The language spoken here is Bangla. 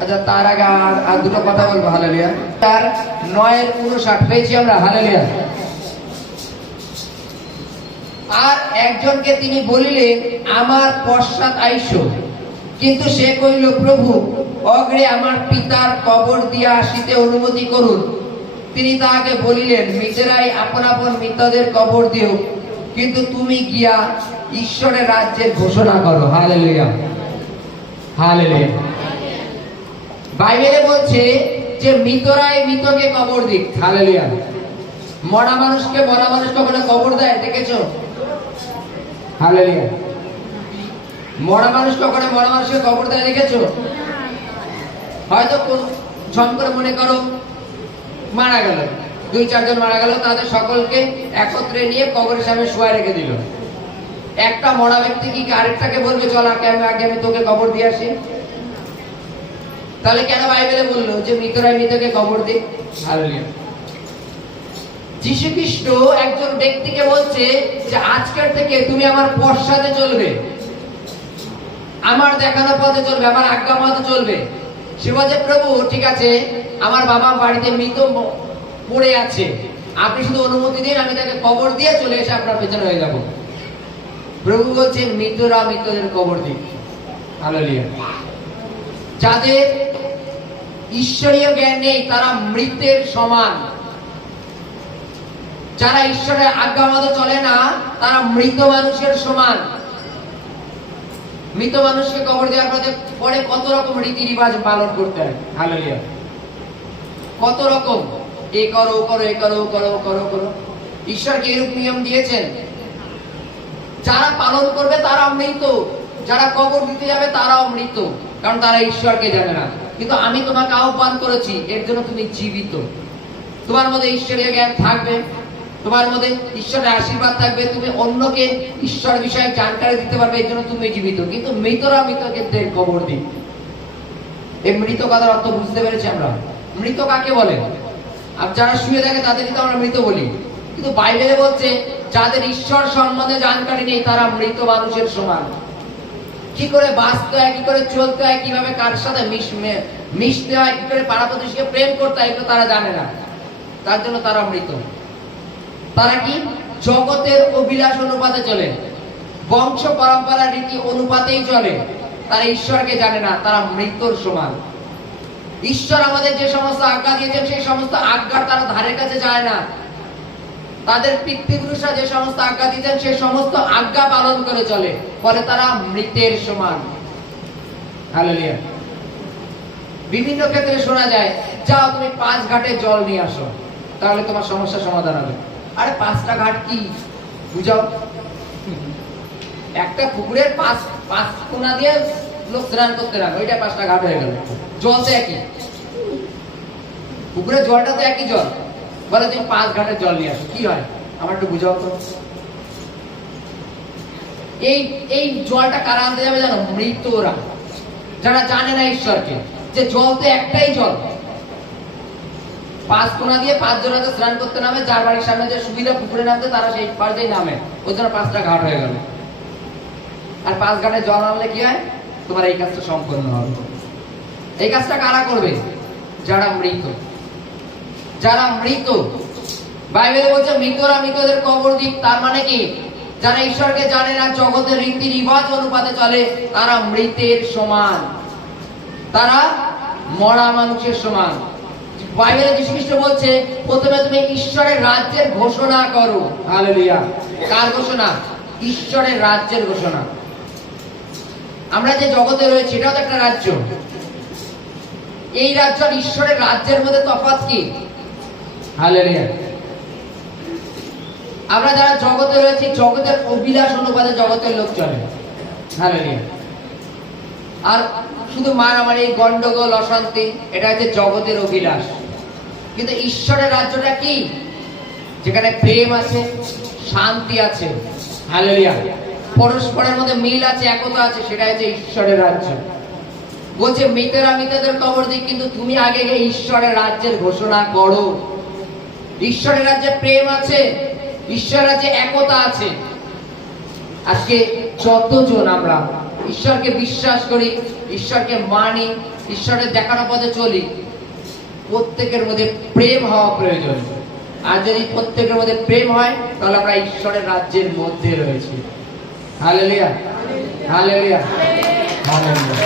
আচ্ছা, তার আগে আর দুটো কথা বলবো। হালেলুয়া। তার 9:59 পেয়েছি আমরা। হালেলুয়া। আর একজনকে তিনি বলিলেন, আমার পশ্চাৎ আইসো। কিন্তু সে কহিল, প্রভু, অগ্রে আমার পিতার কবর দিয়া আসিতে অনুমতি করুন। তিনি তাহাকে বলিলেন, মৃতেরাই আপন আপন মৃতদের কবর দিও, কিন্তু তুমি গিয়া ঈশ্বরের রাজ্যের ঘোষণা করো। Hallelujah, hallelujah. বাইবেলে বলছে যে মৃতরাই মৃতকে কবর দিক। হালেলুয়া। মরা মানুষকে কখনো কবর দেয় দেখেছো? হালেলুয়া। মরা মানুষ কখনো মরা মানুষকে কবর দেয় দেখেছো? হয়তো ঝম করে মনে করো মারা গেল, 2-4 জন মারা গেল, তাদের সকলকে একত্রে নিয়ে কবরের সামনে শুয়ে রেখে দিল। একটা মরা ব্যক্তি কি আরেকটাকে বলবে, চল আগে আমি তোকে কবর দিয়ে আসি? তাহলে কেন বাইবেলে বললো যে মৃতরাই মৃতকে কবর দিক? হালেলুয়া। যীশু খ্রিস্ট একজন ব্যক্তিকে বলছে যে আজকের থেকে তুমি আমার পশ্চাতে চলবে, আমার দেখানো পথে চলবে, আমার আজ্ঞা মতে চলবে। সে বলছে, প্রভু ঠিক আছে, আমার বাবা বাড়িতে মৃত পড়ে আছে, আপনি শুধু অনুমতি দিন, আমি তাকে কবর দিয়ে চলে এসে আপনার পেছনে হয়ে যাব। প্রভু বলছেন, মৃতরা মৃতদের কবর দিক। হালেলুয়া। যাদের ঈশ্বরীয় জ্ঞান নেই তারা মৃতের সমান। যারা ঈশ্বরের আজ্ঞা মতো চলে না তারা মৃত মানুষের সমান। মৃত মানুষকে কবর দেওয়ার পরে কত রকম রীতি রিবাজ পালন করতে হয়। হালেলুয়া। কত রকম, এ করো ও করো, এ করো ও করো, ও করো করো। ঈশ্বর কি এরূপ নিয়ম দিয়েছেন? যারা পালন করবে তারা মৃত, যারা কবর দিতে যাবে তারাও মৃত, কারণ তারা ঈশ্বরকে জানে না। কিন্তু আমি তোমাকে আহ্বান করেছি, এর জন্য তুমি জীবিত। তোমার মধ্যে ঈশ্বরের জ্ঞান থাকবে, তোমার মধ্যে ঈশ্বরের আশীর্বাদ থাকবে, তুমি অন্যকে ঈশ্বর বিষয়ে জানকারি দিতে পারবে, এর জন্য তুমি জীবিত। কিন্তু মৃতরা মৃতকে কবর দিন। এই মৃত কথার অর্থ বুঝতে পেরেছি আমরা? মৃত কাকে বলে? আর যারা শুয়ে থাকে তাদেরকে তো আমরা মৃত বলি, কিন্তু বাইবেলে বলছে যাদের ঈশ্বর সম্বন্ধে জানকারি নেই তারা মৃত মানুষের সমান। কি করে বাঁচতে হয়, কি করে চলতে হয়, কিভাবে কার সাথে মিশতে হয়, কি করে পাড়া প্রতিবেশীকে প্রেম করতে হয়, এগুলো তারা জানে না। তার জন্য তারা মৃত। তারা কি জগতের অভিলাষ অনুপাতে চলে, বংশ পরম্পরা রীতি অনুপাতেই চলে। তারা ঈশ্বরকে জানে না, তারা মৃত্যুর সমান। ঈশ্বর আমাদের যে সমস্ত আজ্ঞা দিয়েছেন সেই সমস্ত আজ্ঞার তারা ধারের কাছে যায় না। তাদের পিতৃপুরুষরা যে সমস্ত আজ্ঞা দিয়েছেন সেই সমস্ত আজ্ঞা পালন করে চলে, ফলে তারা মৃতের সমান। হালেলুয়া। বিভিন্ন ক্ষেত্রে শোনা যায়, যাও তুমি 5 ঘাটে জল নিয়ে আসো, তাহলে তোমার সমস্যার সমাধান হবে। আরে 5টা ঘাট কি বুঝাও? একটা পুকুরের 5 কোণা দিয়ে লোক স্নান করতে রাখো, ওইটা 5টা ঘাট হয়ে গেল। জল তো একই, পুকুরের জলটা তো একই জল, বলে তুমি 5 ঘাটের জল নিয়ে আসো, কি হয় আমার একটু বুঝাও তো। এই জলটা কারা আনতে যাবে জানো? মৃতরা, যারা জানে না ঈশ্বরকে, যে জল তো একটাই জল। 5 কোণা দিয়ে 5 জন স্নান করতে নামে, যার বাড়ির সামনে যে সুবিধা পুকুরে নামতে তারা সেই পাশেই নামে, ওই জন্য 5টা ঘাট হয়ে গেল। আর 5 ঘাটে জল আনলে কি হয়? তোমার এই কাজটা সম্পন্ন হবে। এই কাজটা কারা করবে? যারা মৃত। যারা মৃত, বাইবেলে বলছে মৃতরা মৃতদের কবর দিক। তার মানে কি? যারা ঈশ্বরকে জানে না, জগতের রীতি রিবাজ অনুপাতে চলে, তারা মৃতের সমান, তারা মরা মানুষের সমান। বাইবেলে যীশু খ্রিস্ট বলছে প্রথমে তুমি ঈশ্বরের রাজ্যের ঘোষণা করো। হালেলুয়া। কার ঘোষণা? ঈশ্বরের রাজ্যের ঘোষণা। আমরা যে জগতে রয়েছি এটাও তো একটা রাজ্য। এই রাজ্য আর ঈশ্বরের রাজ্যের মধ্যে তফাৎ কি? হালেলুয়া। আমরা যারা জগতে রয়েছি, জগতের অভিলাষ অনুপাতে জগতের লোক চলে। হালেলুয়া। আর শুধু মারামারি, গন্ডগোল, অশান্তি, এটা হচ্ছে জগতের অভিলাষ। কিন্তু ঈশ্বরের রাজ্যটা কি? যেখানে প্রেম আছে, শান্তি আছে, হালেলুয়া, পরস্পরের মধ্যে মিল আছে, একতা আছে, সেটা হচ্ছে ঈশ্বরের রাজ্য। বলছে মৃতেরা মৃতদের কবর দিক, কিন্তু তুমি আগে গিয়ে ঈশ্বরের রাজ্যের ঘোষণা করো। ঈশ্বরের রাজ্যে প্রেম আছে, ঈশ্বরের রাজ্যে একতা আছে। আজকে যতজন আমরা ঈশ্বরকে বিশ্বাস করি, ঈশ্বরকে মানি, ঈশ্বরের দেখানো পথে চলি, প্রত্যেকের মধ্যে প্রেম হওয়া প্রয়োজন। আর যদি প্রত্যেকের মধ্যে প্রেম হয় তাহলে আমরা ঈশ্বরের রাজ্যের মধ্যে রয়েছি। Hallelujah, hallelujah, hallelujah.